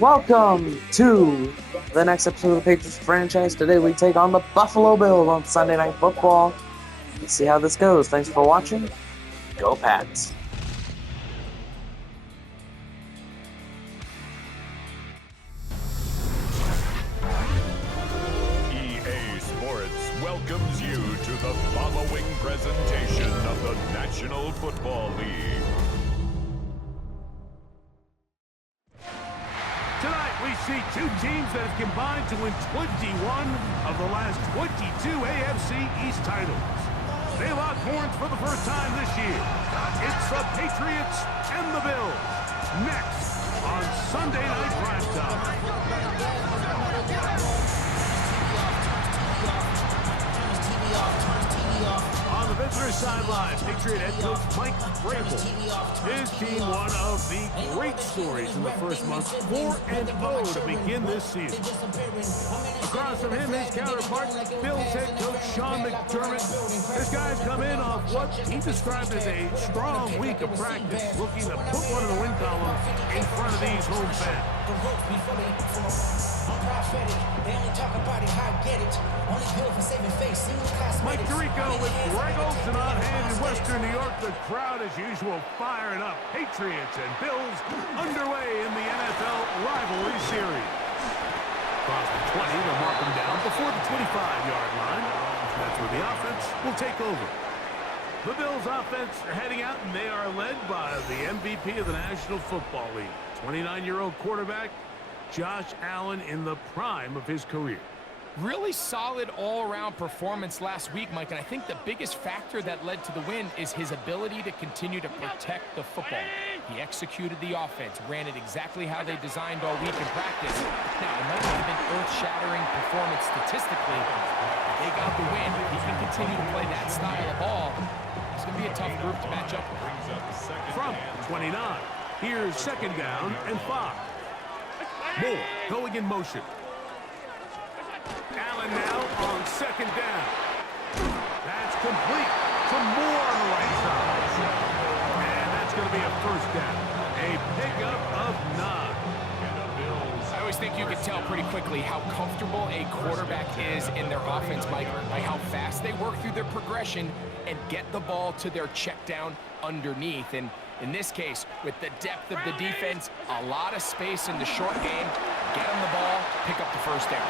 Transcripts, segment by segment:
Welcome to the next episode of the Patriots franchise. Today we take on the Buffalo Bills on Sunday Night Football. Let's see how this goes. Thanks for watching. Go Pats. EA Sports welcomes you to the following presentation of the National Football League. Tonight, we see two teams that have combined to win 21 of the last 22 AFC East titles. They lock horns for the first time this year. It's the Patriots and the Bills. Next on Sunday Night Primetime. On the visitor sideline, Patriot head coach Mike Vrabel. His team, one of the great stories in the first month, 4-0 to begin this season. Across from him, his counterpart, Bills head coach Sean McDermott. This guy's come in off what he described as a strong week of practice, looking to put one in the win column in front of these home fans. Mike Tirico with Greg Olsen on hand in Western New York. The crowd, as usual, firing up. Patriots and Bills underway in the NFL rivalry series. Across the 20, they'll mark them down before the 25-yard line. That's where the offense will take over. The Bills offense are heading out, and they are led by the MVP of the National Football League, 29-year-old quarterback Josh Allen in the prime of his career. Really solid all-around performance last week, Mike, and I think the biggest factor that led to the win is his ability to continue to protect the football. He executed the offense, ran it exactly how they designed all week in practice. Now, it might not have been earth-shattering performance statistically, but they got the win. If he can continue to play that style of ball, it's going to be a tough group to match up with. From 29, here's second down and 5. Moore going in motion. Allen now on second down. That's complete to Moore on the right side. And that's going to be a first down. A pickup of 9. I always think you can tell pretty quickly how comfortable a quarterback is in their offense, Mike, by how fast they work through their progression and get the ball to their check down underneath. And in this case, with the depth of the defense, a lot of space in the short game, get him the ball, pick up the first down.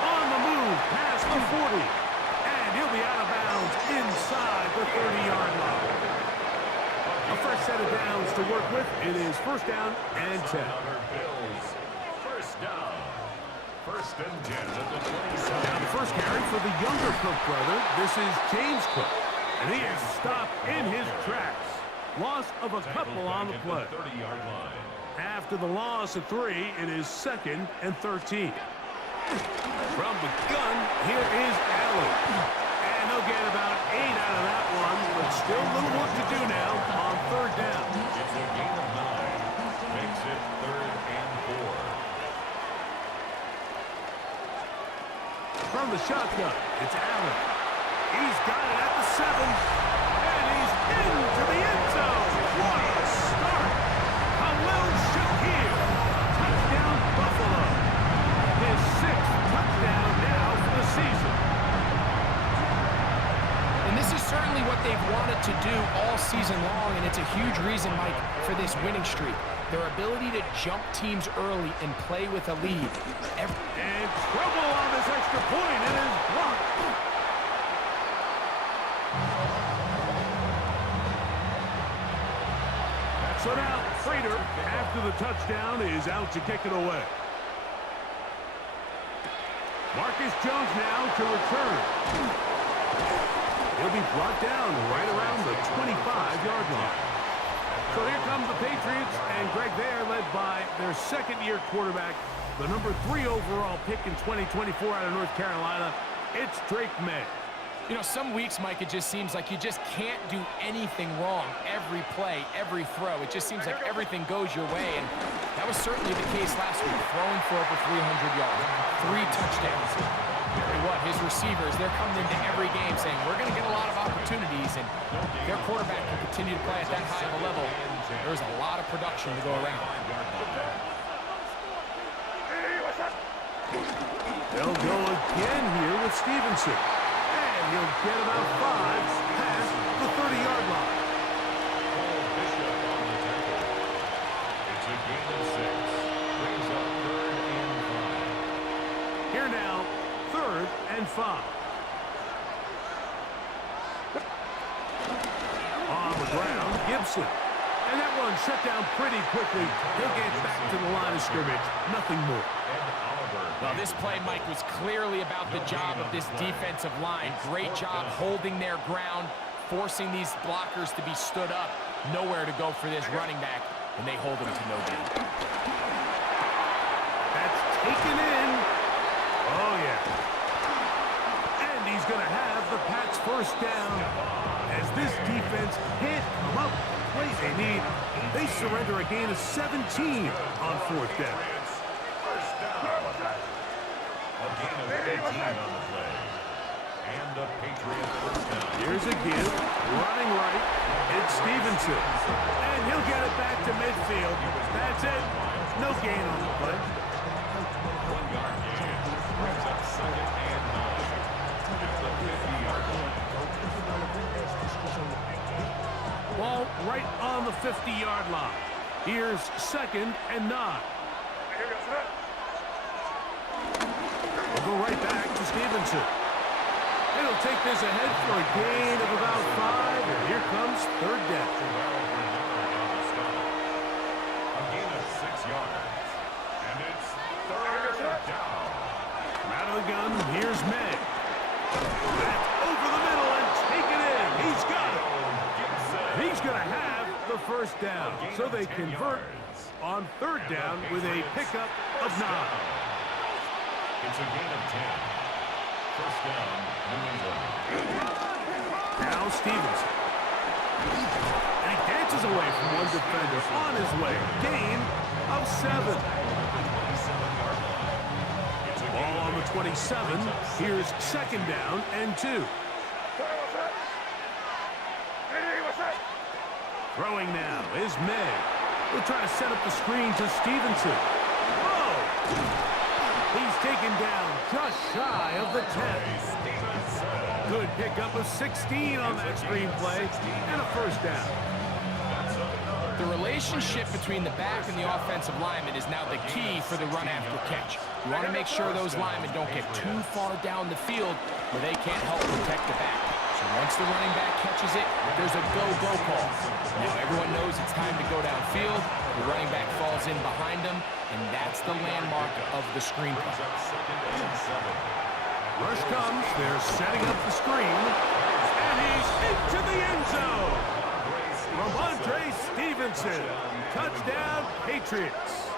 On the move, past the 40. And he'll be out of bounds inside the 30-yard line. A fresh set of downs to work with. It is first down and 10. First down. First and 10 at the 27. Now the first carry for the younger Cook brother. This is James Cook. And he is stopped in his tracks. Loss of a couple on the play. 30-yard line. After the loss of 3, it is second and 13. From the gun, here is Allen. And they'll get about 8 out of that one, but still a little work to do now on third down. It's a gain of 9. Makes it 3rd and 4. From the shotgun, it's Allen. He's got it at the 7. And he's into the end zone. What a start. Khalil Shakir. Touchdown, Buffalo. His 6th touchdown now for the season. And this is certainly what they've wanted to do all season long, and it's a huge reason, Mike, for this winning streak. Their ability to jump teams early and play with a lead. And trouble on this extra point. It is blocked. So now, Prater, after the touchdown, is out to kick it away. Marcus Jones now to return. He'll be brought down right around the 25-yard line. So here come the Patriots, and Greg, they are led by their second-year quarterback, the number 3 overall pick in 2024 out of North Carolina. It's Drake May. You know, some weeks, Mike, it just seems like you just can't do anything wrong. Every play, every throw, it just seems like everything goes your way, and that was certainly the case last week, throwing for over 300 yards, 3 touchdowns. Tell you what, his receivers, they're coming into every game saying, we're going to get a lot of opportunities, and if their quarterback can continue to play at that high of a level, there's a lot of production to go around. They'll go again here with Stevenson. And he'll get about 5 past the 30-yard line. Bishop on the tackle. It's a gain of 6. Brings up 3rd and 5. Here now, 3rd and 5. On the ground, Gibson. And that one shut down pretty quickly. He'll get back to the line of scrimmage. Nothing more. Well, this play, Mike, was clearly about the job of this defensive line. Great job holding their ground, forcing these blockers to be stood up. Nowhere to go for this running back, and they hold him to no gain. That's taken in. Oh, yeah. And he's going to have the Pats first down. As this defense can't come up with the plays they need, they surrender a gain of 17 on 4th down. A gain of 18 on the play. And a Patriot first down. Here's a give, running right. It's Stevenson. And he'll get it back to midfield. That's it. No gain on the play. 1-yard gain. Brings up 2nd and 9. At the 50-yard line. Ball right on the 50-yard line. Here's 2nd and 9. We'll go right back to Stevenson. It'll take this ahead for a gain of about 5, and here comes 3rd down. A gain of 6 yards. And it's 3rd down. Out of the gun, here's May. Back over the middle and take it in. He's got it. He's going to have the first down. So they convert on 3rd down with a pickup of 9. It's a gain of 10. First down, New England. Now Stevenson. And he dances away from one defender on his way. Gain of 7. Ball on the 27. Here's 2nd down and 2. Throwing now is May. We'll try to set up the screen to Stevenson. Oh! He's taken down just shy of the 10. Good pickup of 16 on that screen play and a first down. The relationship between the back and the offensive lineman is now the key for the run after catch. You want to make sure those linemen don't get too far down the field where they can't help protect the back. So once the running back catches it, there's a go-go call. Now everyone knows it's time to go downfield. The running back falls in behind him, and that's the landmark of the screen play. Rush comes. They're setting up the screen. And he's into the end zone. Ramondre Stevenson. Touchdown, Patriots.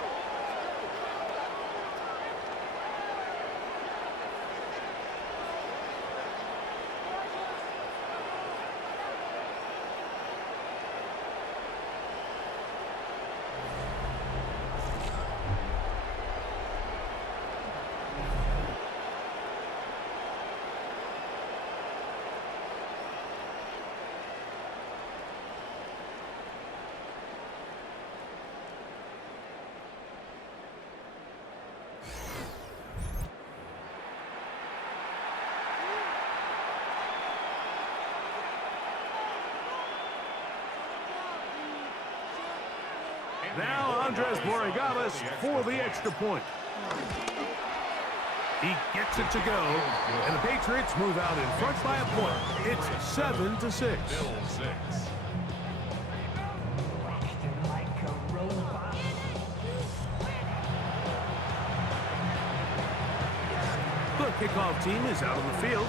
Now Andres Borregales for the extra point. He gets it to go, and the Patriots move out in front by a point. It's 7-6. The kickoff team is out on the field,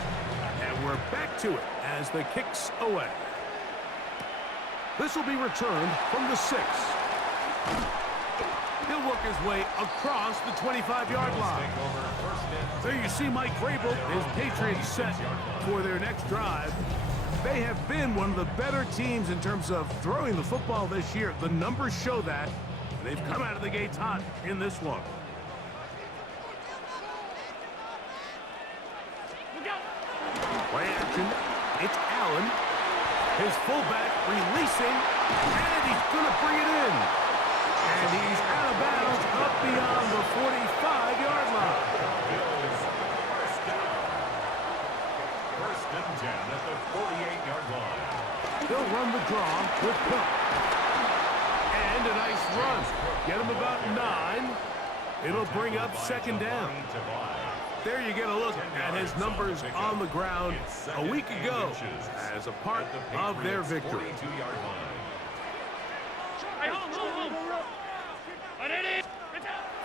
and we're back to it as the kick's away. This will be returned from the 6. He'll work his way across the 25-yard line. There you see Mike Vrabel, his Patriots set for their next drive. They have been one of the better teams in terms of throwing the football this year. The numbers show that. They've come out of the gates hot in this one. Play action. It's Allen. His fullback releasing, and he's going to bring it in. And he's out of bounds up beyond the 45-yard line. run the draw with Cook. And a nice run. Get him about 9. It'll bring up second down. There you get a look at his numbers on the ground a week ago as a part of their victory.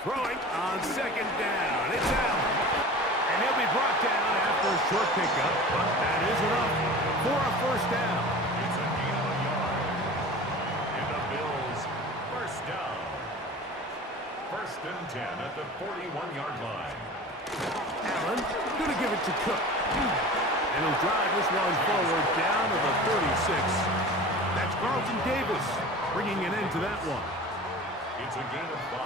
Throwing on second down. It's out. And he'll be brought down after a short pickup, but that is enough for a first down. It's a gain of a yard. And the Bills first down. First and 10 at the 41-yard line. Allen going to give it to Cook. And he'll drive this one forward down to the 36. That's Carlton Davis bringing an end to that one. It's a gain of 5.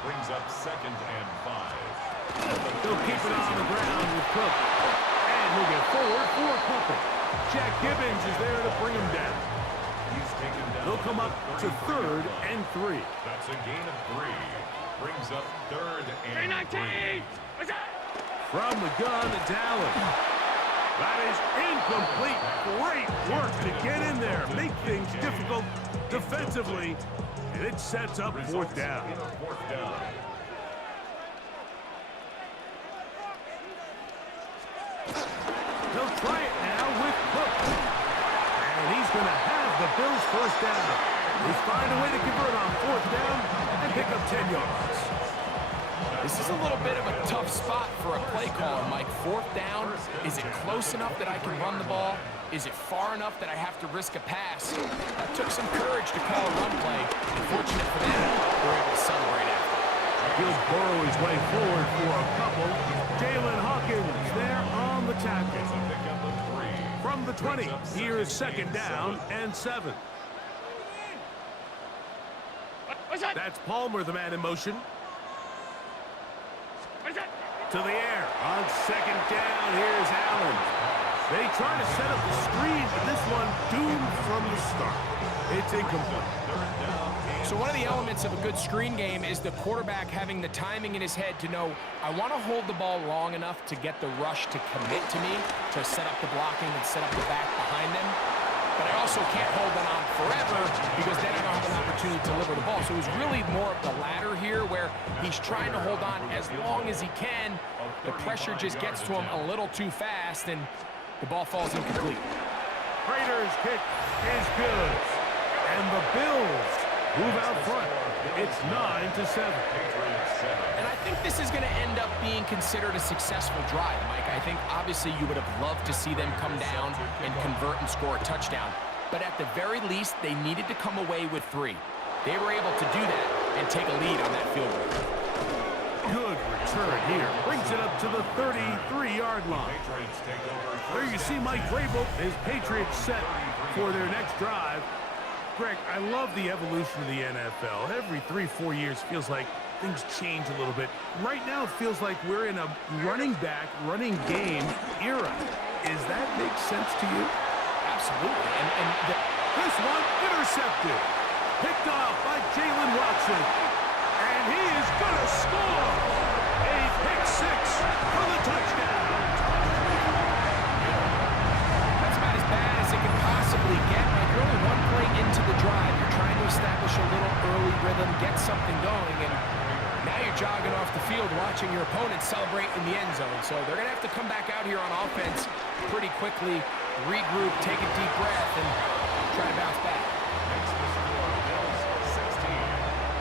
Brings up second and 5. They'll keep it on the ground with Cook. And he'll get forward for a couple. Jack Gibbons is there to bring him down. He's taken down. They'll come up to third and 3. That's a gain of 3. Brings up third and 3. From the gun, it's Allen. That is incomplete. Great work to get in there. Make things difficult defensively. And it sets up fourth down. They'll try it now with Cook. And he's going to have the Bills first down. They find a way to convert on fourth down and pick up 10 yards. This is a little bit of a tough spot for a play caller, Mike. Fourth down, is it close enough that I can run the ball? Is it far enough that I have to risk a pass? That took some courage to call a run play. Unfortunate for them, we're able to celebrate after. He'll burrow his way forward for a couple. Jalen Hawkins there on the tackle. From the 20, here's second down and 7. That's Palmer, the man in motion. To the air on second down. Here's Allen. They try to set up the screen, but this one doomed from the start. It's incomplete. So one of the elements of a good screen game is the quarterback having the timing in his head to know, I want to hold the ball long enough to get the rush to commit to me, to set up the blocking and set up the back behind them. But I also can't hold it on forever because then I don't have an opportunity to deliver the ball. So it was really more of the latter here where he's trying to hold on as long as he can. The pressure just gets to him a little too fast and the ball falls incomplete. Raiders kick is good. And the Bills move out front. It's 9-7. And I think this is going to end up being considered a successful drive, Mike. I think obviously you would have loved to see them come down and convert and score a touchdown. But at the very least, they needed to come away with 3. They were able to do that and take a lead on that field goal. Good return here. Brings it up to the 33-yard line. There you see Mike Vrabel, his Patriots set for their next drive. Greg, I love the evolution of the NFL. Every 3-4 years feels like things change a little bit. Right now it feels like we're in a running back, running game era. Does that make sense to you? Absolutely. This one intercepted. Picked off by Jalen Watson. And he is going to score. A pick 6 for the touchdown. That's about as bad as it can possibly get. Like you're only one play into the drive. You're trying to establish a little early rhythm, get something going, and now you're jogging off the field watching your opponent celebrate in the end zone. So they're going to have to come back out here on offense pretty quickly, regroup, take a deep breath, and try to bounce back.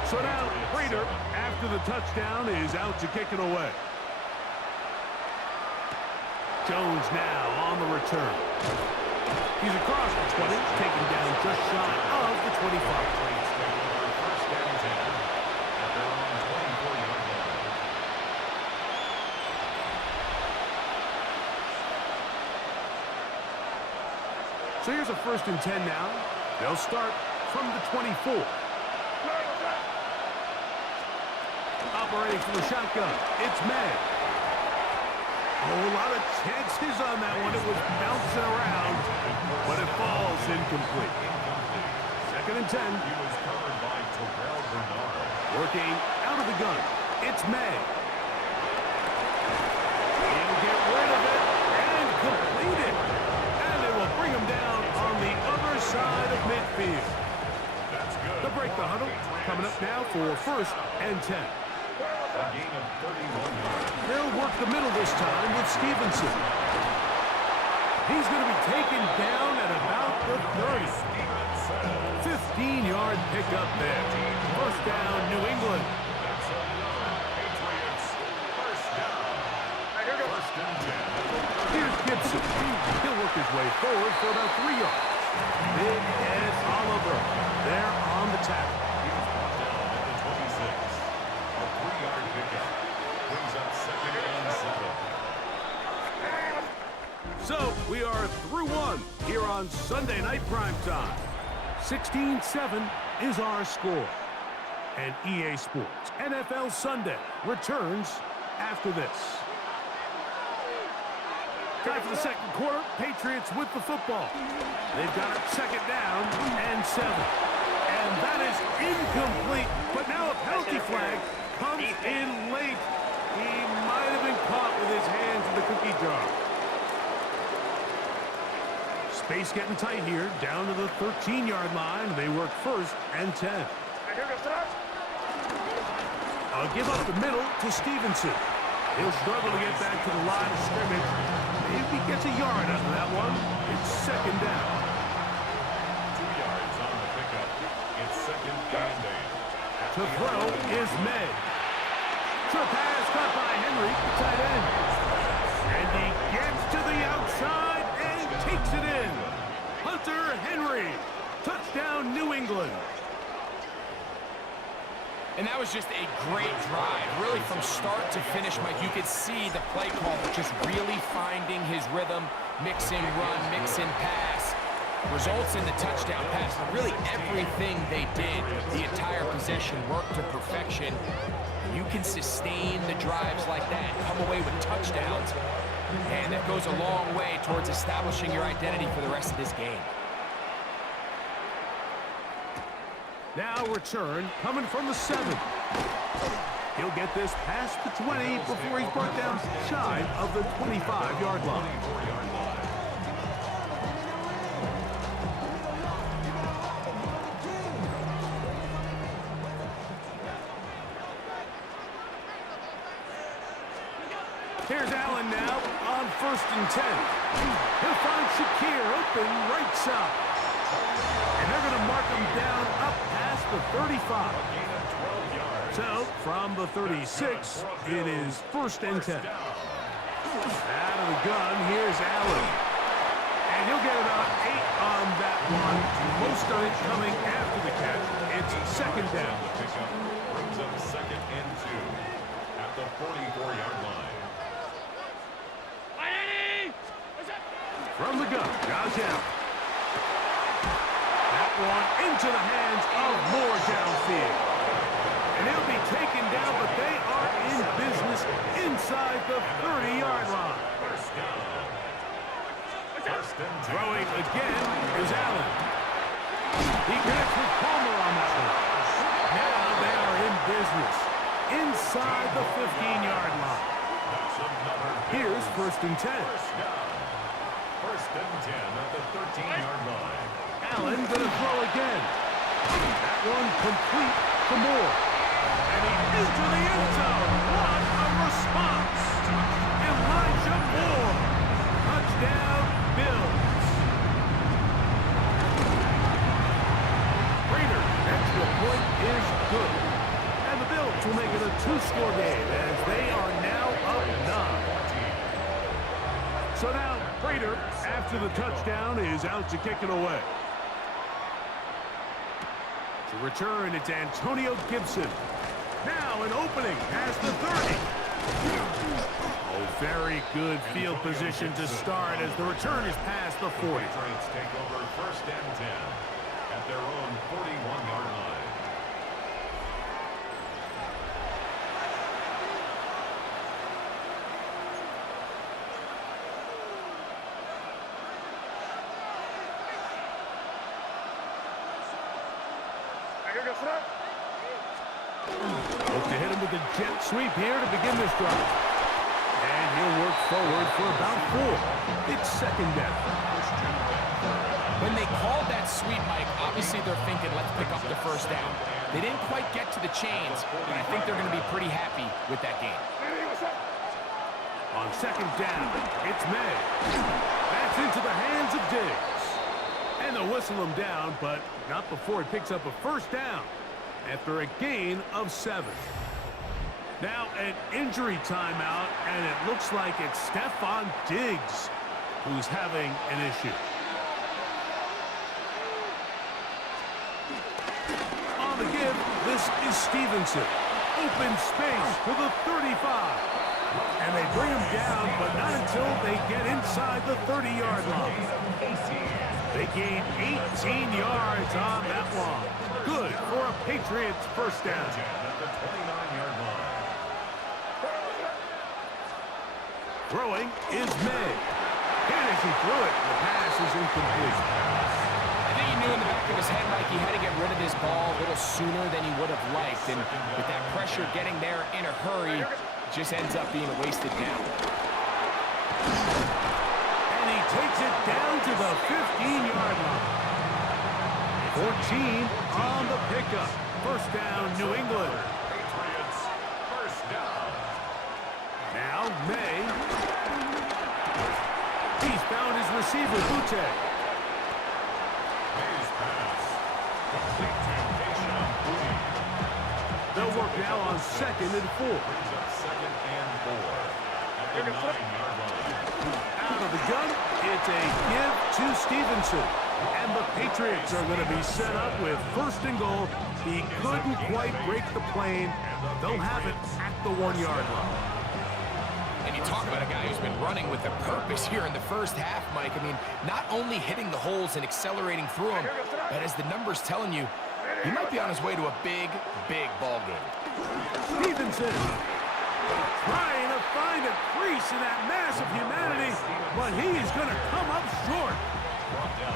So now, Prater, after the touchdown, is out to kick it away. Jones now on the return. He's across the 20, taken down just shy of the 25. So here's a 1st and 10 now. They'll start from the 24. Operating from the shotgun, it's May. A whole lot of chances on that one. It was bouncing around, but it falls incomplete. 2nd and 10. Working out of the gun, it's May. He'll get rid of it and complete it. And it will bring him down on the other side midfield. They'll break the huddle. Coming up now for 1st and 10. A gain of 31 yards. They'll work the middle this time with Stevenson. He's going to be taken down at about the 30. 15-yard pickup there. 1st down, New England. Patriots, 1st down. 1st and 10. Here's Gibson. He'll work his way forward for about 3 yards. Big Ed Oliver there on the tackle. He was brought down at the 26. A 3-yard pickup. Brings up 2nd and 7. So, we are through one here on Sunday Night Primetime. 16-7 is our score. And EA Sports NFL Sunday returns after this. Time for the 2nd quarter. Patriots with the football. They've got it 2nd down and 7. And that is incomplete. But now a penalty flag comes in late. He might have been caught with his hands in the cookie jar. Space getting tight here, down to the 13-yard line. They work 1st and 10. I'll give up the middle to Stevenson. He'll struggle to get back to the line of scrimmage. Maybe he gets a yard out of that one. It's 2nd down. 2 yards on the pickup. It's 2nd and 8. To throw is May. Short pass caught by Henry, the tight end. And he gets to the outside and takes it in. Hunter Henry. Touchdown, New England. And that was just a great drive. Really from start to finish, Mike, you could see the play call just really finding his rhythm. Mix in run, mix in pass. Results in the touchdown pass. Really everything they did, the entire possession worked to perfection. You can sustain the drives like that, come away with touchdowns, and that goes a long way towards establishing your identity for the rest of this game. Now return coming from the 7. He'll get this past the 20 before he's brought down shy of the 25-yard line. Here's Allen now on 1st and 10. He'll find Shakir open right side. And they're going to mark him down up past the 35. So, from the 36, it is 1st and 10. Out of the gun, here's Allen. And he'll get about 8 on that one. Most of it coming after the catch. It's 2nd down. Brings up 2nd and 2 at the 44-yard line. From the gun, Josh Allen. That one into the hands of Moore downfield. And he'll be taken down, but they are in business inside the 30-yard line. 1st down. 1st and 10. Throwing again is Allen. He connects with Palmer on that one. Now they are in business inside the 15-yard line. Here's 1st and 10. 1st down. 1st and 10 at the 13-yard line. Allen gonna throw again. That one complete to Moore. And he's into the end zone. What a response. Elijah Moore. Touchdown, Bills. Raider, extra point is good. And the Bills will make it a 2-score game as they are now up 9. So now, Prater, after the touchdown, is out to kick it away. To return, it's Antonio Gibson. Now an opening past the 30. Oh, very good field position to start as the return is past the 40. Patriots take over 1st and 10 at their own 41-yard line. Look to hit him with a jet sweep here to begin this drive. And he'll work forward for about 4. It's 2nd down. When they called that sweep, Mike, obviously they're thinking, let's pick up the first down. They didn't quite get to the chains, but I think they're going to be pretty happy with that game. On second down, it's May. That's into the hands of Diggs. And they'll whistle him down, but not before he picks up a first down after a gain of 7. Now an injury timeout, and it looks like it's Stephon Diggs who's having an issue. On the give, this is Stevenson. Open space for the 35. And they bring him down, but not until they get inside the 30-yard line. They gain 18 yards on that one. Good for a Patriots first down. Throwing is May. And as he threw it, the pass is incomplete. I think he knew in the back of his head, Mike, he had to get rid of this ball a little sooner than he would have liked. And with that pressure getting there in a hurry, it just ends up being a wasted down. And he takes it down to the 15-yard line. 14 on the pickup. First down, New England. Patriots, first down. Now May. He's found his receiver, Butte. May's pass. Complete to Keyshawn Boutte. They'll work now on 2nd and 4. Brings up 2nd and 4. At the 9-yard line. Out of the gun, it's a give to Stevenson. And the Patriots are going to be set up with 1st and goal. He couldn't quite break the plane. They'll have it at the 1-yard line. And you talk about a guy who's been running with a purpose here in the first half, Mike. I mean, not only hitting the holes and accelerating through them, but as the numbers telling you, he might be on his way to a big, big ball game. Stevenson trying to find a crease in that mass of humanity, but he is going to come up short.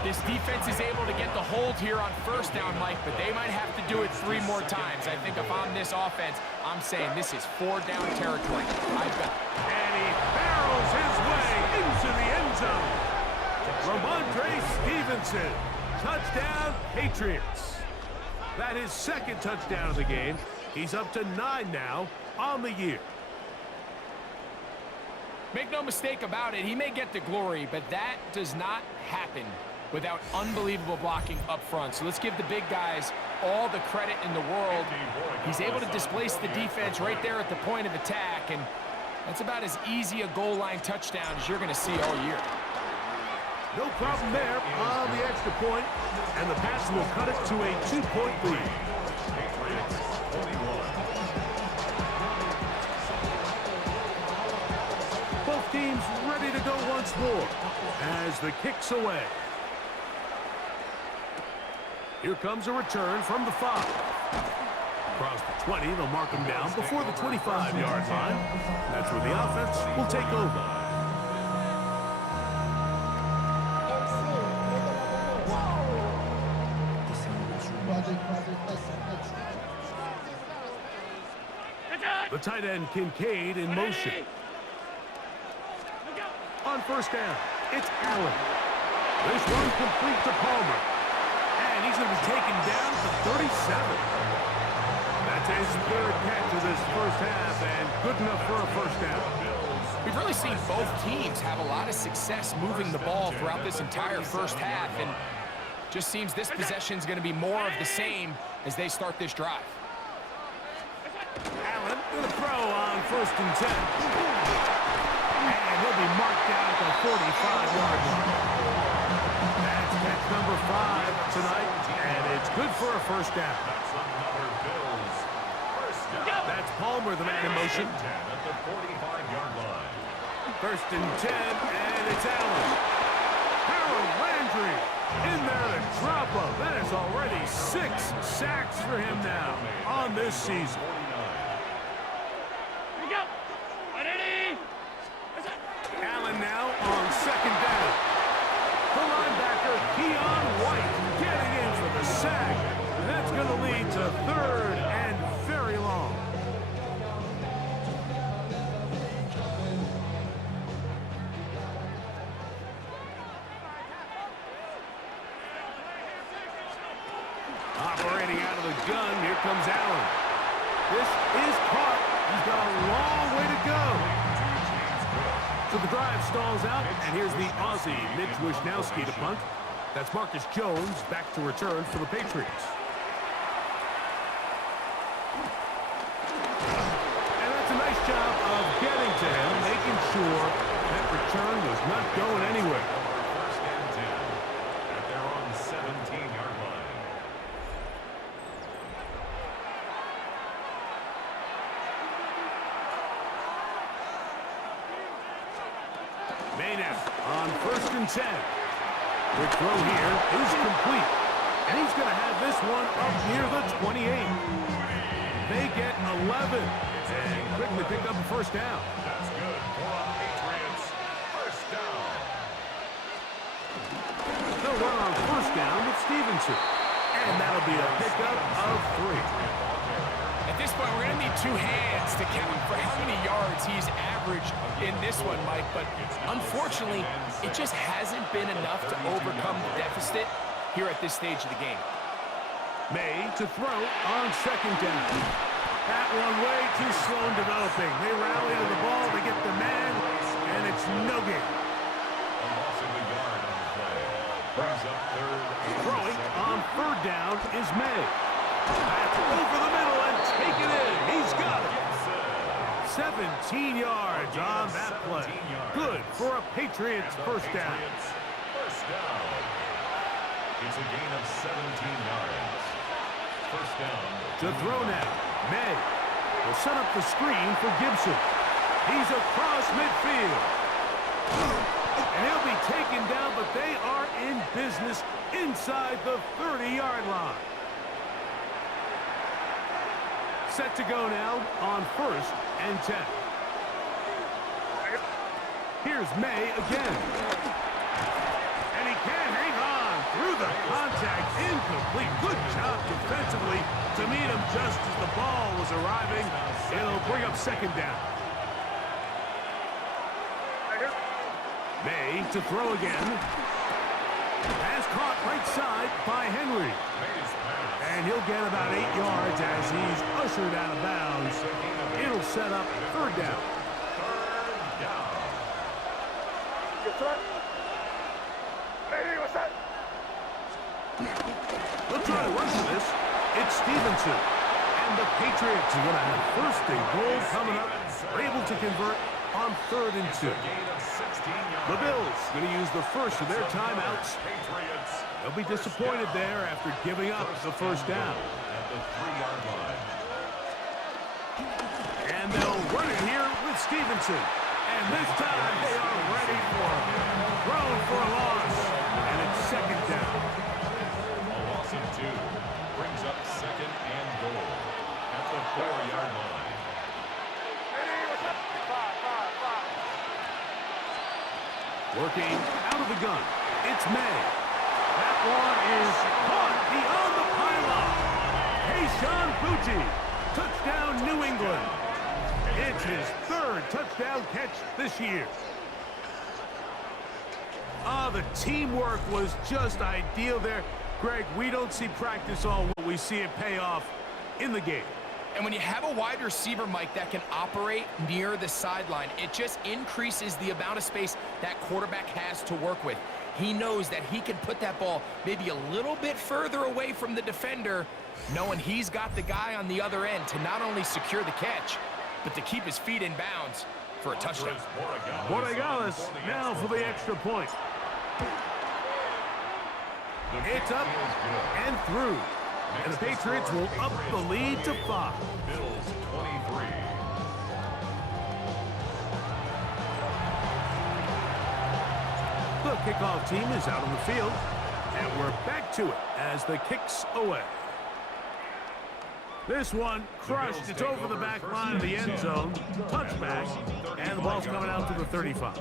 This defense is able to get the hold here on first down, Mike, but they might have to do it 3 more times. I think if I'm this offense, I'm saying this is 4-down territory. And he barrels his way into the end zone. Ramondre Stevenson, touchdown Patriots. That is 2nd touchdown of the game. He's up to 9 now on the year. Make no mistake about it, he may get the glory, but that does not happen without unbelievable blocking up front. So let's give the big guys all the credit in the world. He's able to displace the defense right there at the point of attack, and that's about as easy a goal line touchdown as you're going to see all year. No problem there on the extra point, and the pass will cut it to a 2-point lead. Patriots, 41. Both teams ready to go once more as the kick's away. Here comes a return from the 5. Across the 20, they'll mark him down before the 25-yard line. That's where the offense will take over. The tight end Kincaid in motion. On first down, it's Allen. This one complete to Palmer. And he's going to be taken down to 37. That's his 3rd catch of this first half, and good enough for a first down. We've really seen both teams have a lot of success moving the ball throughout this entire first half, and just seems this possession is going to be more of the same as they start this drive. Allen going to throw on 1st and 10. And he'll be marked down at the 45-yard line. That's catch number 5 tonight, and it's good for a first down. That's Palmer, the man in motion. At the 45-yard line. 1st and 10, and it's Allen. Harold Landry in there to drop him. That is already 6 sacks for him now on this season. Allen now on 2nd down. The linebacker, Keon White, getting in for the sack. And that's going to lead to 3rd and very long. gun. Here comes Allen. This is caught. He's got a long way to go. So the drive stalls out, and here's the Aussie, Mitch Wisnowski, to punt. That's Marcus Jones back to return for the Patriots. And that's a nice job of getting to him, making sure that return was not going anywhere. First and 10 at their own 17-yard line. Maynard on 1st and 10. The throw here is complete. And he's going to have this one up near the 28. They get 11. And quickly pick up a first down. That's good for the Patriots. First down. They'll run on 1st down with Stevenson. And that'll be a pickup of 3. At this point, we're going to need 2 hands to count for how many yards he's averaged in this one, Mike. But unfortunately, it just hasn't been enough to overcome the deficit here at this stage of the game. May to throw on 2nd down. That one way too slow in developing. They rally to the ball, they get the man, and it's no gain. A loss of a yard on the play. Brings up 3rd and Throwing 7. on 3rd down is May. That's over the middle and take it in. He's got it. 17 yards on that play. Good for a Patriots first down. First down. It's a gain of 17 yards. First down. To throw now, May will set up the screen for Gibson. He's across midfield. And he'll be taken down, but they are in business inside the 30-yard line. Set to go now on 1st and 10. Here's May again. And he can't hang on through the contact. Incomplete. Good job defensively to meet him just as the ball was arriving. It'll bring up 2nd down. May to throw again. Pass caught right side by Henry. And he'll get about 8 yards as he's ushered out of bounds. It'll set up 3rd down. They'll try to rush this. It's Stevenson. And the Patriots are going to have 1st and goal coming up. They're able to convert on 3rd and 2. The Bills going to use the first of their timeouts. They'll be disappointed there after giving up the first down. At the 3-yard line. And they'll run it here with Stevenson. And this time they are ready for him. Thrown for a loss. And it's 2nd down. A loss of 2. Brings up 2nd and goal. At the 4-yard line. Working out of the gun. It's May. That one is caught beyond the pylon. Tayshaun Boutte. Touchdown, New England. It's his 3rd touchdown catch this year. The teamwork was just ideal there. Greg, we don't see practice all what we see it pay off in the game. And when you have a wide receiver, Mike, that can operate near the sideline, it just increases the amount of space that quarterback has to work with. He knows that he can put that ball maybe a little bit further away from the defender, knowing he's got the guy on the other end to not only secure the catch, but to keep his feet in bounds for a touchdown. Borregales now for the extra point. It's up and through. And the Patriots will up the lead to 5. Bills 23. The kickoff team is out on the field. And we're back to it as the kick's away. This one crushed. It's over the back line of the end zone. Touchback. And the ball's coming out to the 35.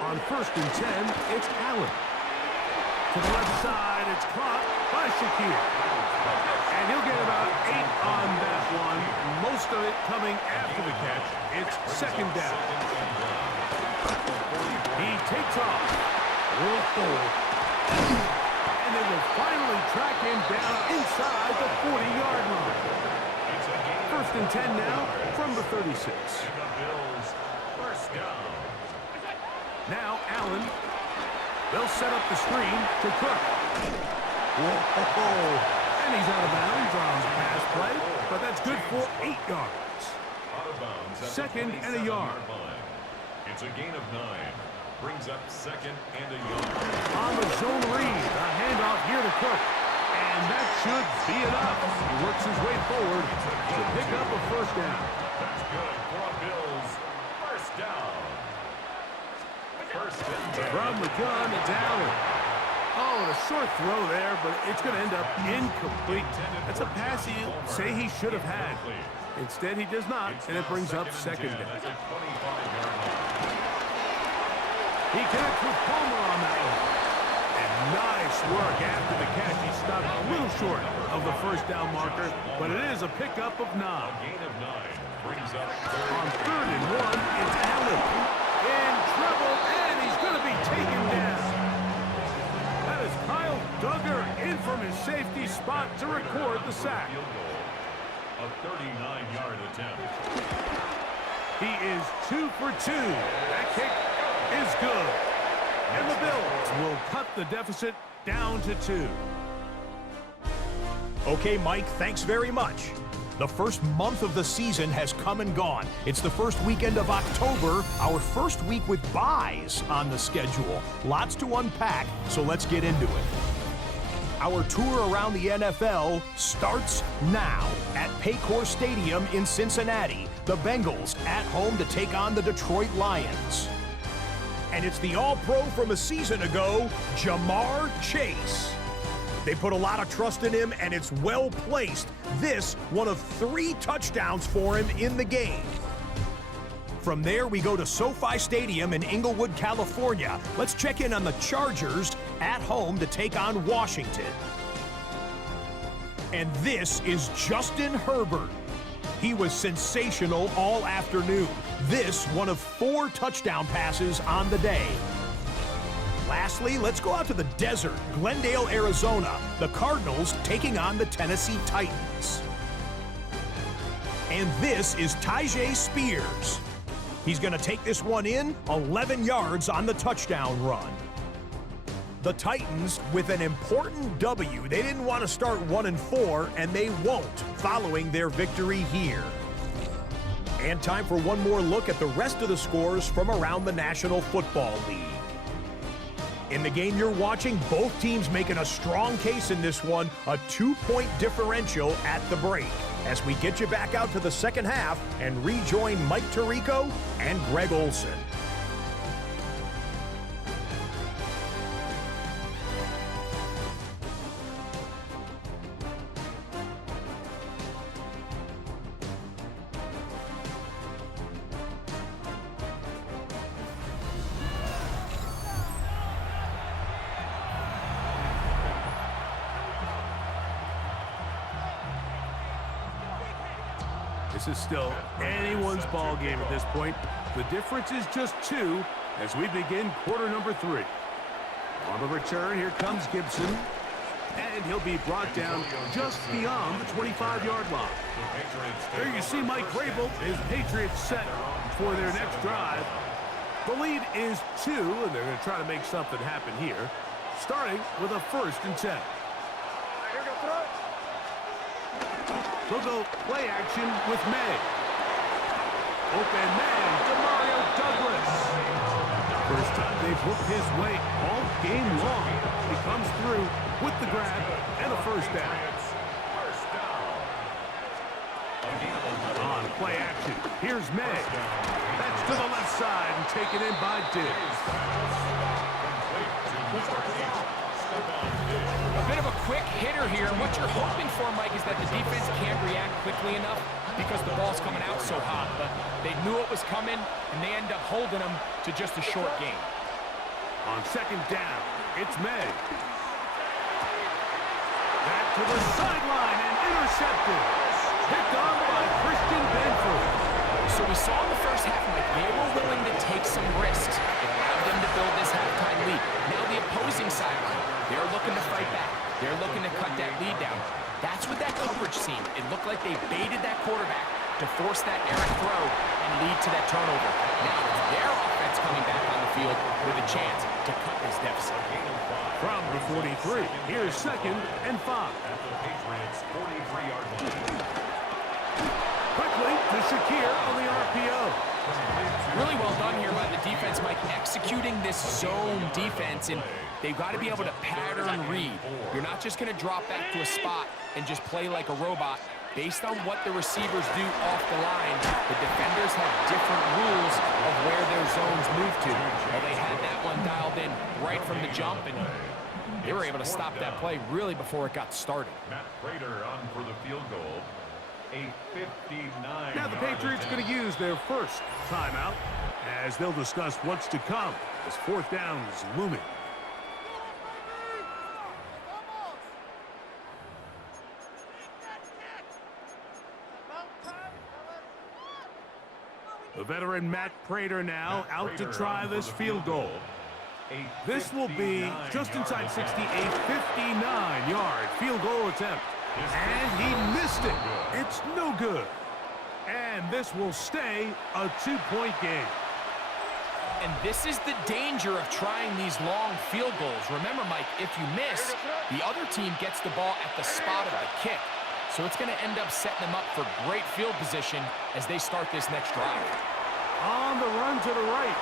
On 1st and 10, it's Allen. To the left side, it's caught by Shakir. And he'll get about 8 on that one. Most of it coming after the catch. It's 2nd down. He takes off. And they will finally track him down inside the 40-yard line. First and 10 now from the 36. Now Allen. They'll set up the screen to Cook. And he's out of bounds on the pass play, but that's good for 8 yards. Second and a yard. It's a gain of 9. Brings up second and a yard. On the zone read, a handoff here to Cook. And that should be enough. He works his way forward to pick up a first down. That's good for Bills. First down. First and 10. From the gun, it's Allen. Oh, and a short throw there, but it's going to end up incomplete. That's a pass he'll say he should have had. Instead, he does not, and it brings up second down. He connects with Palmer on that one. And nice work after the catch. He stopped a little short of the first down marker, but it is a pickup of 9. Gain of 9 brings up On third and 1, it's Allen. In trouble, and he's going to be taken down. That is Kyle Duggar in from his safety spot to record the sack. a 39-yard attempt. He is 2 for 2. That kick is good. And the Bills will cut the deficit down to 2. Okay, Mike, thanks very much. The first month of the season has come and gone. It's the first weekend of October, our first week with byes on the schedule. Lots to unpack, so let's get into it. Our tour around the NFL starts now at Paycor Stadium in Cincinnati. The Bengals at home to take on the Detroit Lions. And it's the All-Pro from a season ago, Jamar Chase. They put a lot of trust in him, and it's well placed. This, one of 3 touchdowns for him in the game. From there, we go to SoFi Stadium in Inglewood, California. Let's check in on the Chargers at home to take on Washington. And this is Justin Herbert. He was sensational all afternoon. This, one of 4 touchdown passes on the day. Lastly, let's go out to the desert, Glendale, Arizona. The Cardinals taking on the Tennessee Titans. And this is Tyjae Spears. He's going to take this one in, 11 yards on the touchdown run. The Titans with an important W. They didn't want to start 1-4, and they won't following their victory here. And time for one more look at the rest of the scores from around the National Football League. In the game you're watching, both teams making a strong case in this one, a 2-point differential at the break. As we get you back out to the second half and rejoin Mike Tirico and Greg Olson. This is still anyone's ball game at this point. The difference is just 2 as we begin quarter number 3. On the return, here comes Gibson. And he'll be brought down just beyond the 25-yard line. There you see Mike Vrabel, his Patriots set for their next drive. The lead is 2, and they're going to try to make something happen here, starting with a 1st and 10. They'll go play action with May. Open man, Demario Douglas. First time they've hooked his way all game long. He comes through with the grab and a first down. On play action, here's May. That's to the left side and taken in by Diggs. A bit of a quick hitter here. What you're hoping for, Mike, is that the defense can't react quickly enough because the ball's coming out so hot. But they knew it was coming, and they end up holding them to just a short game. On second down, it's May. Back to the sideline and intercepted. Picked on by Christian Benford. So we saw in the first half, Mike, they were willing to take some risks. It allowed them to build this halftime lead. Now the opposing sideline, they're looking to fight back. They're looking to cut that lead down. That's what that coverage seemed. It looked like they baited that quarterback to force that errant throw and lead to that turnover. Now it's their offense coming back on the field with a chance to cut this deficit. From the 43, here's 2nd and 5. At the Patriots' 43-yard line. Quickly to Shakir on the RPO. Really well done here by the defense, Mike, executing this zone defense, and they've got to be able to pattern read. You're not just going to drop back to a spot and just play like a robot. Based on what the receivers do off the line, the defenders have different rules of where their zones move to. Well, they had that one dialed in right from the jump, and they were able to stop that play really before it got started. Matt Prater on for the field goal. A 59. Now the Patriots going to use their first timeout as they'll discuss what's to come as 4th down is looming. The veteran Matt Prater now out to try this field goal. This will be just inside 60, a 59-yard field goal attempt. And he missed it. It's no good. And this will stay a 2-point game. And this is the danger of trying these long field goals. Remember, Mike, if you miss, the other team gets the ball at the spot of the kick. So it's going to end up setting them up for great field position as they start this next drive. On the run to the right.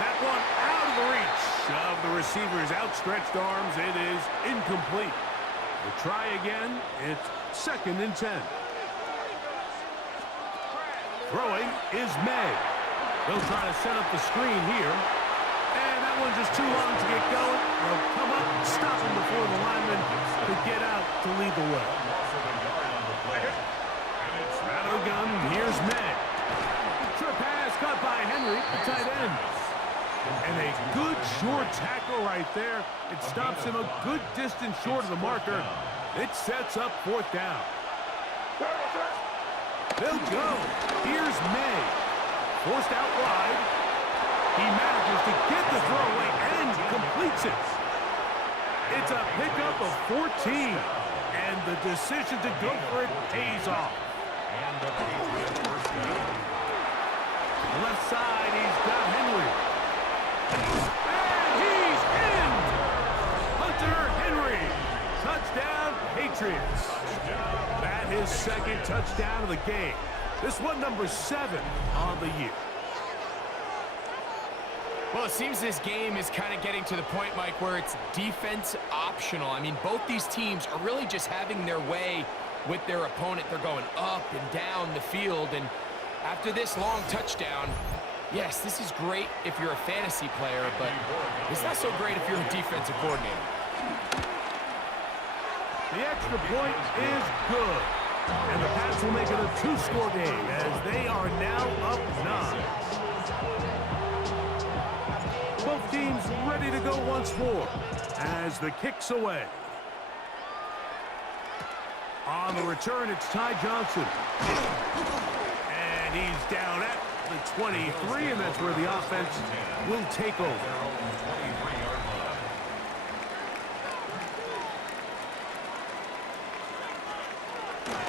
That one out of the reach of the receiver's outstretched arms. It is incomplete. We'll try again. It's 2nd and 10. Throwing is May. They'll try to set up the screen here. And that one's just too long to get going. They'll come up and stop him before the lineman could get out to lead the way. Out of the gun, here's May. Short pass caught by Henry, the tight end. And a good short tackle right there. It stops him a good distance short of the marker. It sets up 4th down. They'll go. Here's May. Forced out wide. He manages to get the throw away and completes it. It's a pickup of 14. And the decision to go for it pays off. And the Patriots first down. Left side, he's got Henry. And he's in! Hunter Henry. Touchdown, Patriots. That his 2nd touchdown of the game. This one number 7 on the year. Well, it seems this game is kind of getting to the point, Mike, where it's defense optional. I mean, both these teams are really just having their way with their opponent. They're going up and down the field, and after this long touchdown, yes, this is great if you're a fantasy player, but it's not so great if you're a defensive coordinator. The extra point is good. And the Pats will make it a 2-score game as they are now up 9. Both teams ready to go once more as the kick's away. On the return, it's Ty Johnson. And he's down at the 23, and that's where the offense will take over.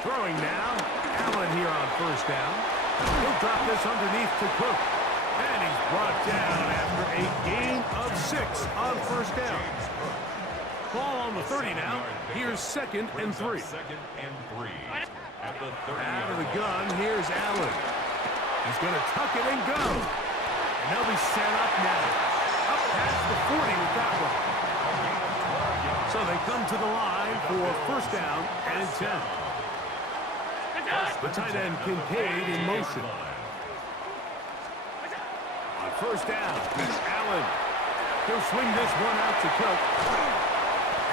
Throwing now. Allen here on 1st down. He'll drop this underneath to Cook. And he's brought down after a gain of 6 on 1st down. Ball on the 30 now. Here's 2nd and 3. 2nd and 3. At the 30. Out of the gun, here's Allen. He's going to tuck it and go. And they'll be set up now. Up past the 40 with that one. So they come to the line for 1st down and 10. The tight end Kincaid in motion. On 1st down, it's Allen. He'll swing this one out to Cook.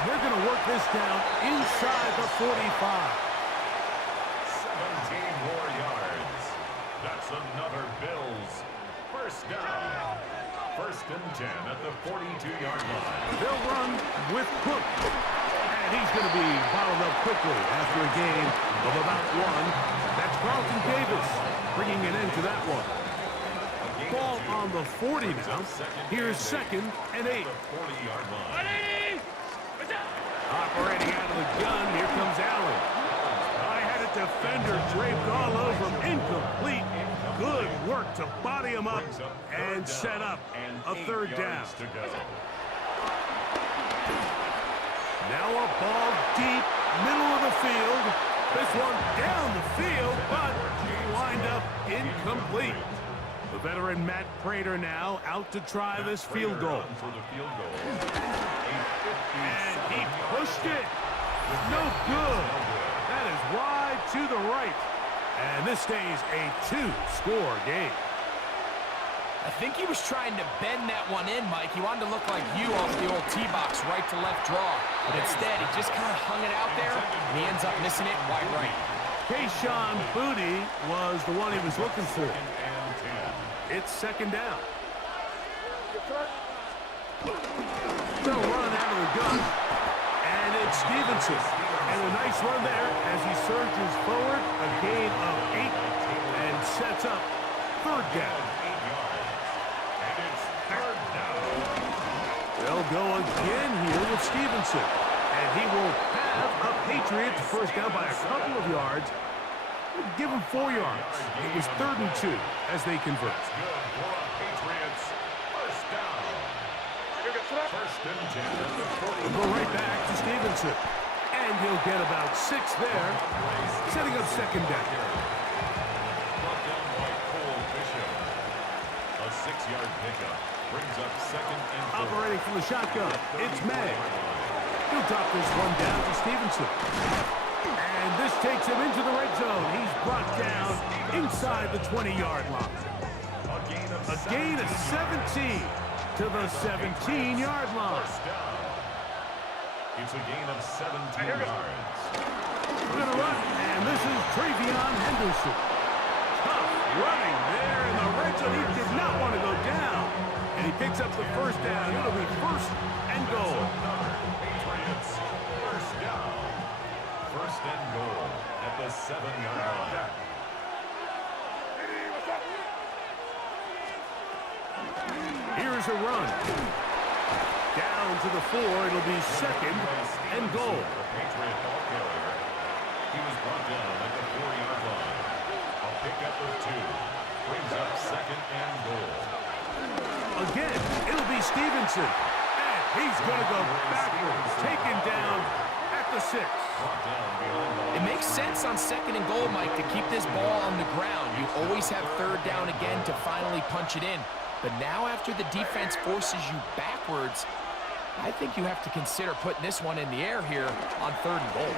And they're going to work this down inside the 45. 17 more yards. That's another Bills 1st down. 1st and 10 at the 42-yard line. They'll run with Cook. And he's going to be bottled up quickly after a gain of about 1. That's Carlton Davis. bringing an end to that one. Ball on the 40 now. Here's 2nd and 8. Operating out of the gun, here comes Allen. I had a defender draped all over him. Incomplete. Good work to body him up and set up a 3rd down. Now a ball deep, middle of the field. This one down the field, but wind up incomplete. The veteran Matt Prater now out to try this field goal. And he pushed it. No good. That is wide to the right. And this stays a 2-score game. I think he was trying to bend that one in, Mike. He wanted to look like you off the old tee box, right to left draw. But instead, he just kind of hung it out there, and he ends up missing it wide right. Kayshawn Boutte was the one he was looking for. It's 2nd down. They'll run out of the gun. And it's Stevenson. And a nice run there as he surges forward. A gain of 8 and sets up 3rd down. They'll go again here with Stevenson. And he will have a Patriots first down by a couple of yards. Give him 4 yards. It was 3rd and 2 as they convert. We'll go right back to Stevenson. And he'll get about 6 there, setting up 2nd down. A 6-yard pickup brings up 2nd and 4. Operating from the shotgun, it's May. He'll drop this one down to Stevenson. And this takes him into the red zone. He's brought down inside the 20-yard line. A gain of 17 to the 17-yard line. It's a gain of 17 yards. We're going to run, and this is Travion Henderson. Tough running there in the red zone. He did not want to go down. And he picks up the first down. It'll be 1st and goal. Patriots, first down. 1st and goal at the 7-yard line. Here's a run. Down to the 4. It'll be 2nd and goal. Patriot ball carrier. He was brought down at the 4-yard line. A pickup of 2 brings up 2nd and goal. Again, it'll be Stevenson. And he's going to go backwards. Taken down at the 6. It makes sense on 2nd and goal, Mike, to keep this ball on the ground. You always have 3rd down again to finally punch it in. But now after the defense forces you backwards, I think you have to consider putting this one in the air here on 3rd and goal.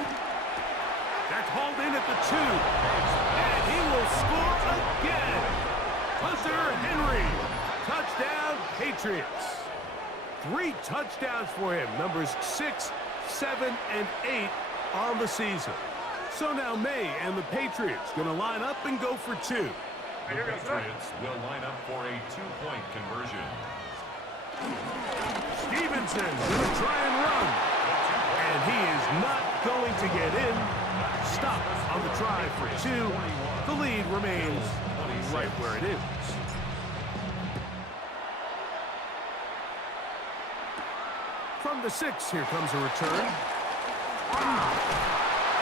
That's hauled in at the 2. And he will score again. Hunter Henry. Touchdown, Patriots. 3 touchdowns for him. Numbers 6, 7, and 8 on the season. So now May and the Patriots going to line up and go for 2. The Patriots will line up for a 2-point conversion. Stevenson going to try and run. And he is not going to get in. Stop on the try for 2. The lead remains right where it is. From the 6, here comes a return.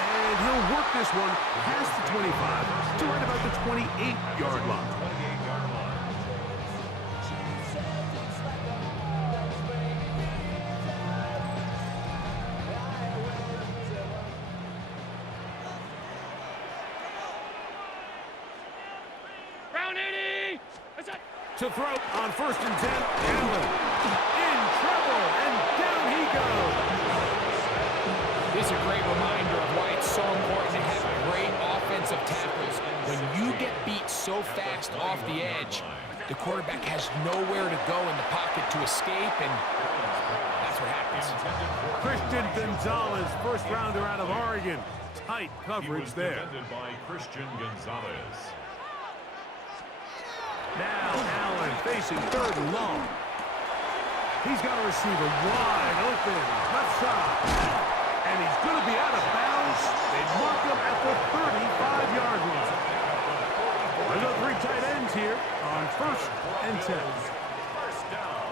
And he'll work this one past the 25 to right about the 28-yard line. To throw on 1st and 10, Allen in trouble, and down he goes. This is a great reminder of why it's so important to have great offensive tackles. When you get beat so fast off the edge, the quarterback has nowhere to go in the pocket to escape, and that's what happens. Christian Gonzalez, first rounder out of Oregon. Tight coverage there. Defended by Christian Gonzalez. Now Allen facing 3rd and long. He's got a receiver wide open, left side. And he's going to be out of bounds. They mark him at the 35-yard line. They're going downs here on 1st and 10. First down.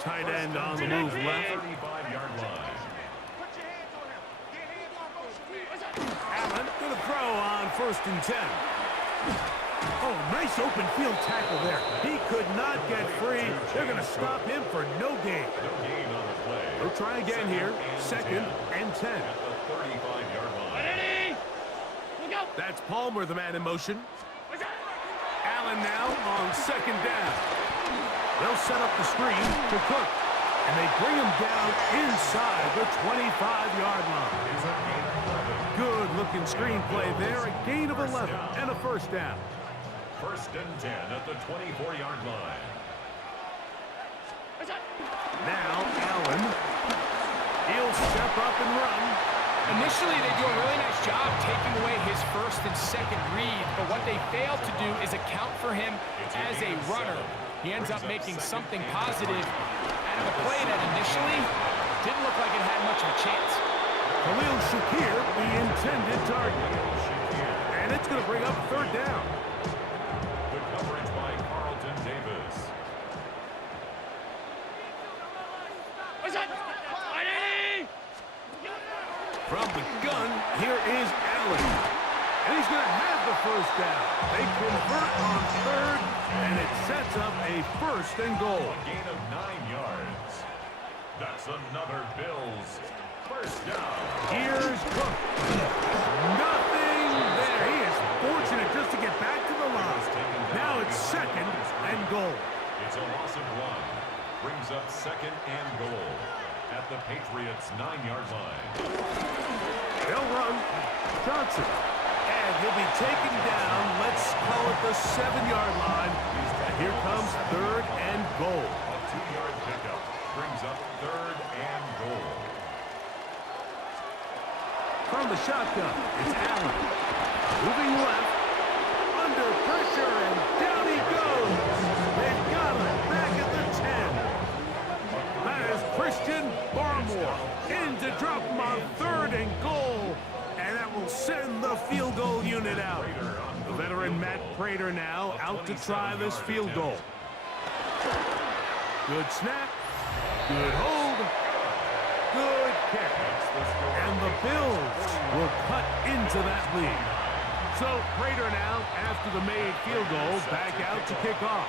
Tight end on the move left. 35-yard line. Allen going to throw on 1st and 10. Oh, nice open field tackle there. He could not get free. They're going to stop him for no gain. No gain on the play. They'll try again here. 2nd and 10. At the 35-yard line. That's Palmer, the man in motion. Allen now on 2nd down. They'll set up the screen to Cook. And they bring him down inside the 25-yard line. Good-looking screenplay there. A gain of 11 and a 1st down. 1st and 10 at the 24-yard line. Now Allen. He'll step up and run. Initially, they do a really nice job taking away his 1st and 2nd read, but what they fail to do is account for him as a runner. He ends up making something positive out of a play that initially didn't look like it had much of a chance. Khalil Shakir, the intended target. And it's going to bring up 3rd down. Good coverage by Carlton Davis. From the gun, here is Allen. And he's going to have the 1st down. They convert on 3rd, and it sets up a 1st and goal. A gain of 9 yards. That's another Bills 1st down. Here's Cook. Nothing there. He is fortunate just to get back to the line. Now it's 2nd and goal. It's a loss of 1. Brings up 2nd and goal at the Patriots' 9-yard line. They'll run. Johnson. And he'll be taken down. Let's call it the 7-yard line. And here comes 3rd and goal. A 2-yard pickup brings up 3rd and goal. From the shotgun, it's Allen. Moving left. Under pressure, and down he goes. They've got him back at the 10. That is Christian Barmore in to drop him on 3rd and goal. And that will send the field goal unit out. The veteran Matt Prater now out to try this field goal. Good snap. Good hold. Good kick. And the Bills will cut into that lead. So Prater now, after the made field goal, back out to kick off.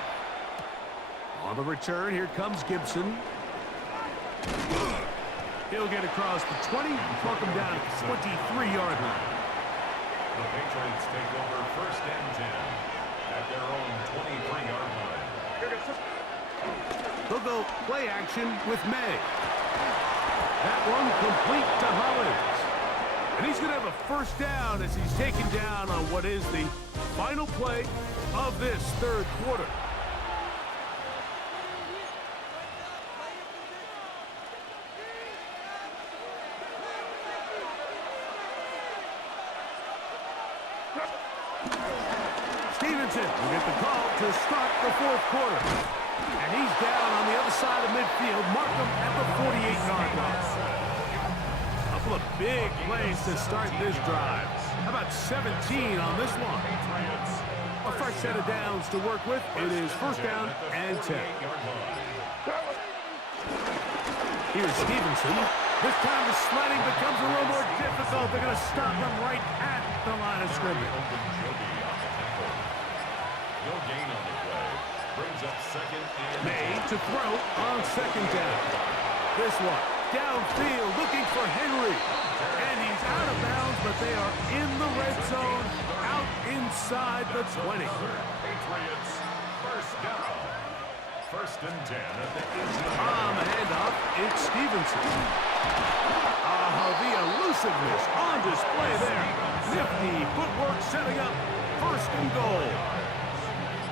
On the return, here comes Gibson. He'll get across the 20, pluck him down at the 23-yard line. The Patriots take over 1st and 10 at their own 23-yard line. They'll go play action with May. That one complete to Hollins. And he's going to have a 1st down as he's taken down on what is the final play of this 3rd quarter. Stevenson will get the call to start the 4th quarter. And he's down on the other side of midfield. Mark him at the 48-yard line. A couple of big plays to start this drive. How about 17 on this one? A fresh set of downs to work with. It is 1st down and 10. Here's Stevenson. This time the sledding becomes a little more difficult. They're going to stop him right at the line of scrimmage. No gain on the play. Brings up 2nd and Made to throw on 2nd down. This one, downfield, looking for Henry. And he's out of bounds, but they are in the red zone, out inside the 20. Patriots 1st down. 1st and 10 at the 18. On the handoff, it's Stevenson. The elusiveness on display there. Nifty footwork setting up 1st and goal.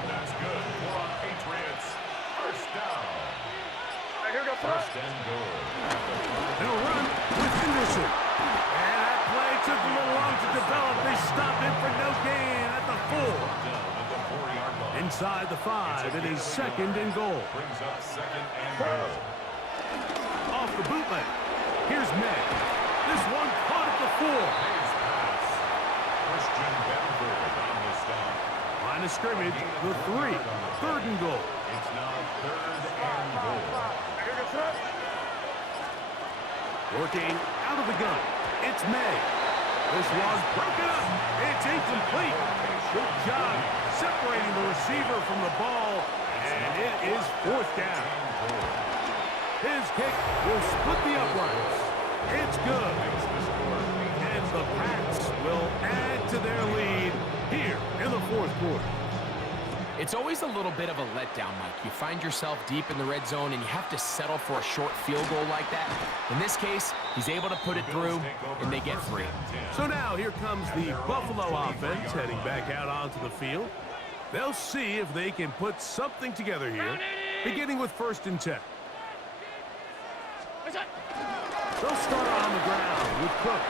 That's good for the Patriots. 1st down. 1st and goal. They'll run with Henderson. And that play took a little long to develop. They stop it for no gain at the 4. Down at the 4-yard line. Inside the 5, it is 2nd and goal. Brings up 2nd and goal. Off the bootleg. Here's May. This one caught at the 4. His pass. Christian Benford on the stop. Line of scrimmage, the 3. 3rd and goal. It's now 3rd and goal. Working out of the gun. It's May. This one's broken up. It's incomplete. Good job separating the receiver from the ball, and it is 4th down. His kick will split the uprights. It's good. And the Pats will add to their lead here in the 4th quarter. It's always a little bit of a letdown, Mike. You find yourself deep in the red zone and you have to settle for a short field goal like that. In this case, he's able to put it through, and they get 3. So now here comes the Buffalo offense heading back out onto the field. They'll see if they can put something together here, beginning with 1st and 10. They'll start on the ground with Cook,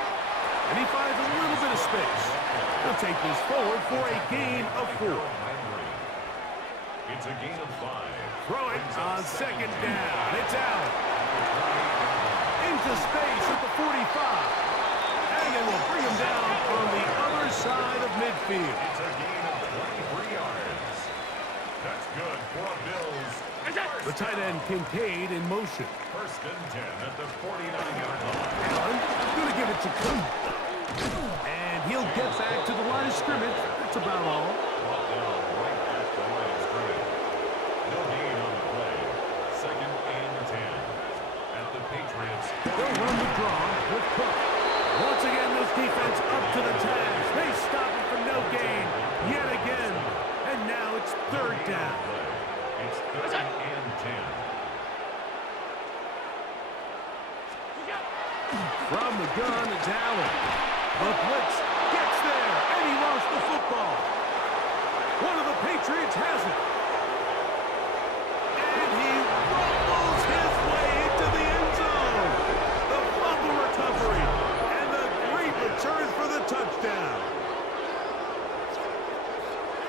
and he finds a little bit of space. He'll take this forward for a gain of 4. It's a gain of 5. Throw it on 2nd down. It's out. Into space at the 45. And they will bring him down on the other side of midfield. It's a gain of 23 yards. That's good for Bills. The tight end Kincaid in motion. 1st and 10 at the 49-yard line. Allen going to give it to Cook. And he'll get back to the line of scrimmage. That's about all. Brought down right at the line of scrimmage. No gain on the play. 2nd and 10 at the Patriots. They'll run the draw with Cook. Once again, this defense up to the task. They stop it for no gain yet again. And now it's 3rd down. It's 3rd and 10. From the gun, it's Allen. The blitz gets there, and he lost the football. One of the Patriots has it. And he rumbles his way into the end zone. The fumble recovery, and the great return for the touchdown.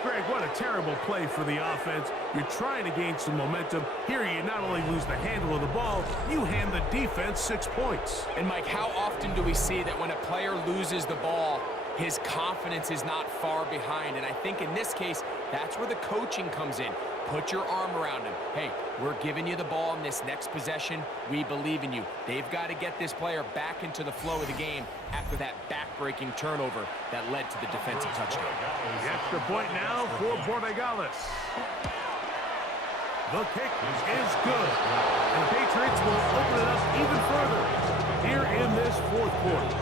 Greg, what a terrible play for the offense. You're trying to gain some momentum. Here you not only lose the handle of the ball, you hand the defense 6 points. And Mike, how often do we see that when a player loses the ball, his confidence is not far behind? And I think in this case, that's where the coaching comes in. Put your arm around him. Hey, we're giving you the ball in this next possession. We believe in you. They've got to get this player back into the flow of the game after that back-breaking turnover that led to the defensive touchdown. The extra point now for Borregales. The kick is good. And the Patriots will open it up even further here in this 4th quarter.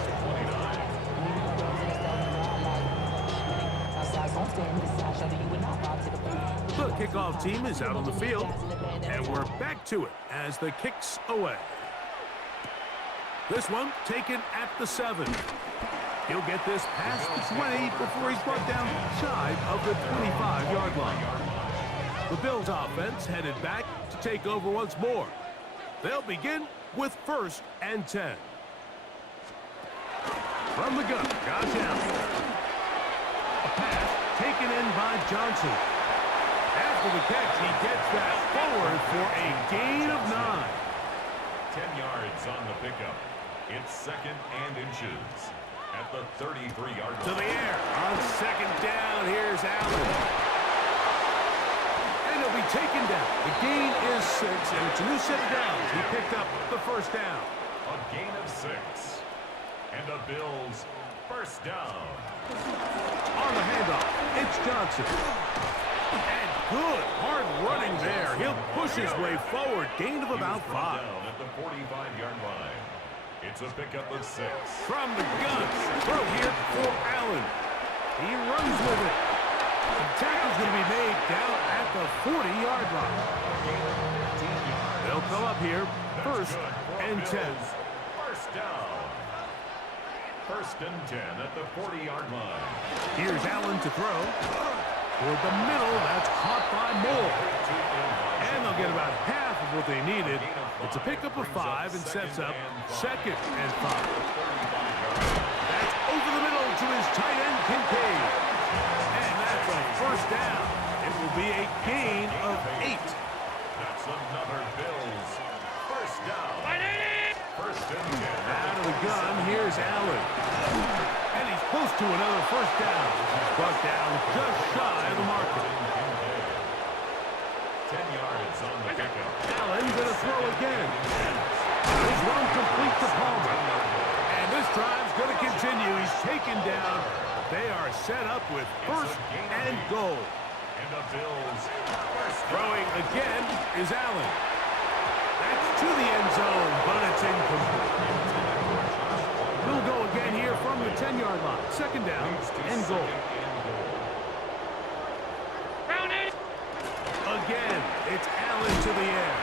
The kickoff team is out on the field, and we're back to it as the kick's away. This one taken at the 7. He'll get this past the 20 before he's brought down shy of the 25-yard line. The Bills offense headed back to take over once more. They'll begin with 1st and 10. From the gun, Josh Allen. A pass taken in by Johnson. After the catch, he gets that forward for a gain of 9. 10 yards on the pickup. It's 2nd and inches at the 33-yard line. To the air on 2nd down. Here's Allen. And he'll be taken down. The gain is 6, and it's a new set of downs. He picked up the 1st down. A gain of 6. And the Bills 1st down. On the handoff, it's Johnson. And good hard running there. He'll push his way forward. Gain of about 5. Down at the 45-yard line. It's a pickup of 6. From the gun, throw here for Allen. He runs with it. The tackle's going to be made down at the 40-yard line. They'll come up here, 1st and 10. 1st down. 1st and 10 at the 40-yard line. Here's Allen to throw. Toward the middle, that's caught by Moore. And they'll get about half of what they needed. It's a pickup of 5 and sets up 2nd and 5. That's over the middle to his tight end, Kincaid. And that's a 1st down. It will be a gain of 8. That's another Bills 1st down. 1st and 10. Out of the the gun. Here's Allen. And he's close to another first down. He's brought down just shy of the marker. 10 yards on the pickup. Allen going to throw again. This one complete to Palmer. And this drive's going to continue. He's taken down. They are set up with first and goal. And the Bills. Throwing again is Allen. That's to the end zone, but it's incomplete. He'll go again here from the 10-yard line. Second down and goal. Again, it's Allen to the air.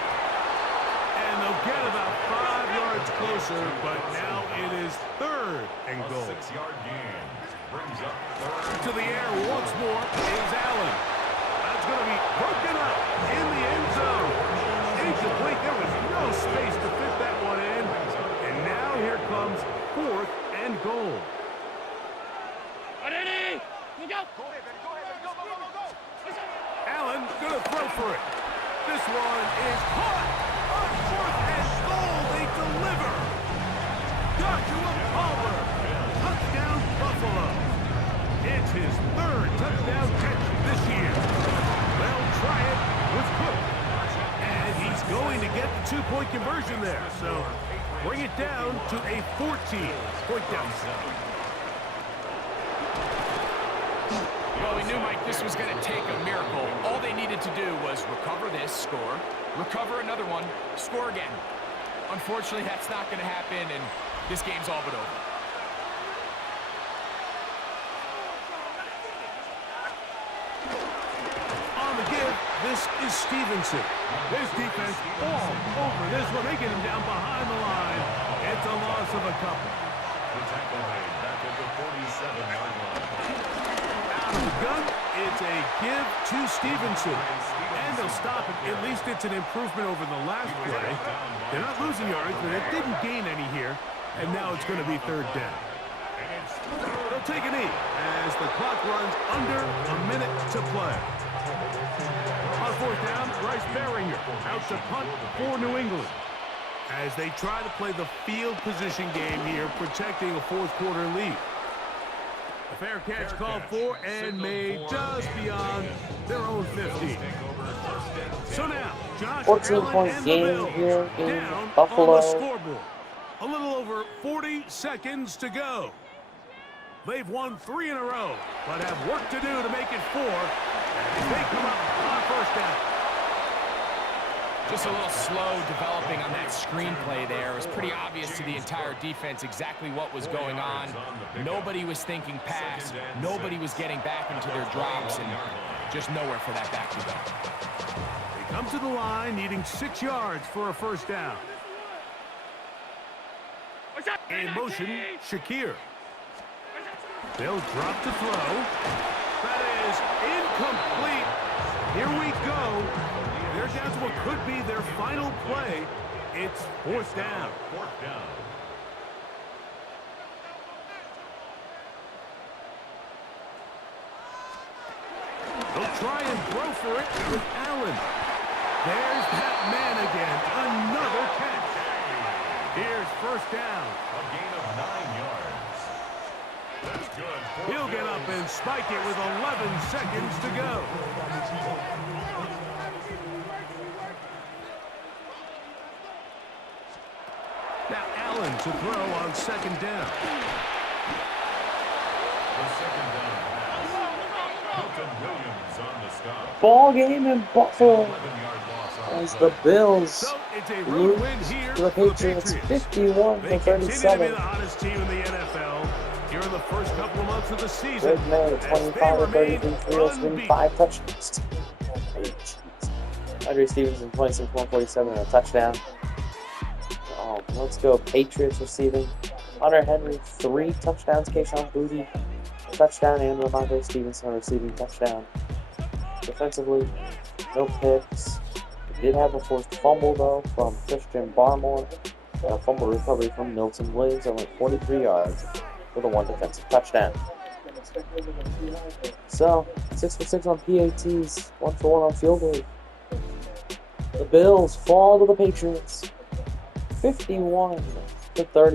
And they'll get about 5 yards closer, but now it is third and goal. 6-yard gain. Brings up third. To the air once more is Allen. That's going to be broken up in the end zone. Incomplete. There was no space to fit that one in. And now here comes fourth and goal. Allen going to throw for it. This one is caught. On fourth and goal, they deliver. Joshua Palmer. Touchdown, Buffalo. It's his third touchdown catch this year. They'll try it with Cook. And he's going to get the 2-point conversion there. So bring it down to a 14-point deficit. Well, we knew, Mike, this was going to take a miracle. All they needed to do was recover this, score, recover another one, score again. Unfortunately, that's not going to happen, and this game's all but over. On the give, this is Stevenson. His defense all over this one. They get him down behind the line. It's a loss of a couple. The tackle made back at the 47-yard line. Out of the gun, it's a give to Stevenson. And they'll stop it. At least it's an improvement over the last play. They're not losing yards, but it didn't gain any here. And now it's going to be third down. They'll take a knee as the clock runs under a minute to play. On fourth down, Bryce Baringer out to punt for New England. As they try to play the field position game here, protecting a fourth-quarter lead. A fair catch called for and made just beyond their own 50. So now, Josh 14-point game here in down Buffalo. on the scoreboard. A little over 40 seconds to go. They've won 3 in a row, but have work to do to make it 4 as they come up on first down. Just a little slow developing on that screenplay there. It was pretty obvious to the entire defense exactly what was going on. Nobody was thinking pass. Nobody was getting back into their drops, and just nowhere for that back to go. They come to the line needing 6 yards for a first down. In motion, Shakir. They'll drop to throw. That is incomplete. Here we go. They're down to what could be their final play. It's fourth down. Fourth down. They'll try and throw for it with Allen. There's that man again. Another catch. Here's first down. A gain of 9 yards. That's good. He'll get up and spike it with 11 seconds to go. Now Allen to throw on second down. The second down pass. Hilton Williams on the stop. Ball game in Buffalo 11-yard loss on as the Bills So it's a road win here to the for the Patriots, Patriots. 51 They to continue to be 37. the hottest team in the NFL here in the first couple of months of the season. Greg May, as 25 they to remain 33, 303, unbeaten. 5 touchdowns. Andre Stevenson, 26, 147, and a touchdown. Let's go. Patriots receiving. Hunter Henry, 3 touchdowns. Keyshawn Booty, a touchdown, and Ramondre Stevenson, a receiving touchdown. Defensively, no picks. We did have a forced fumble, though, from Christian Barmore. And a fumble recovery from Milton Williams that went 43 yards with a 1 defensive touchdown. So, 6 for 6 on PATs, 1 for 1 on field goal. The Bills fall to the Patriots, 51 to 30.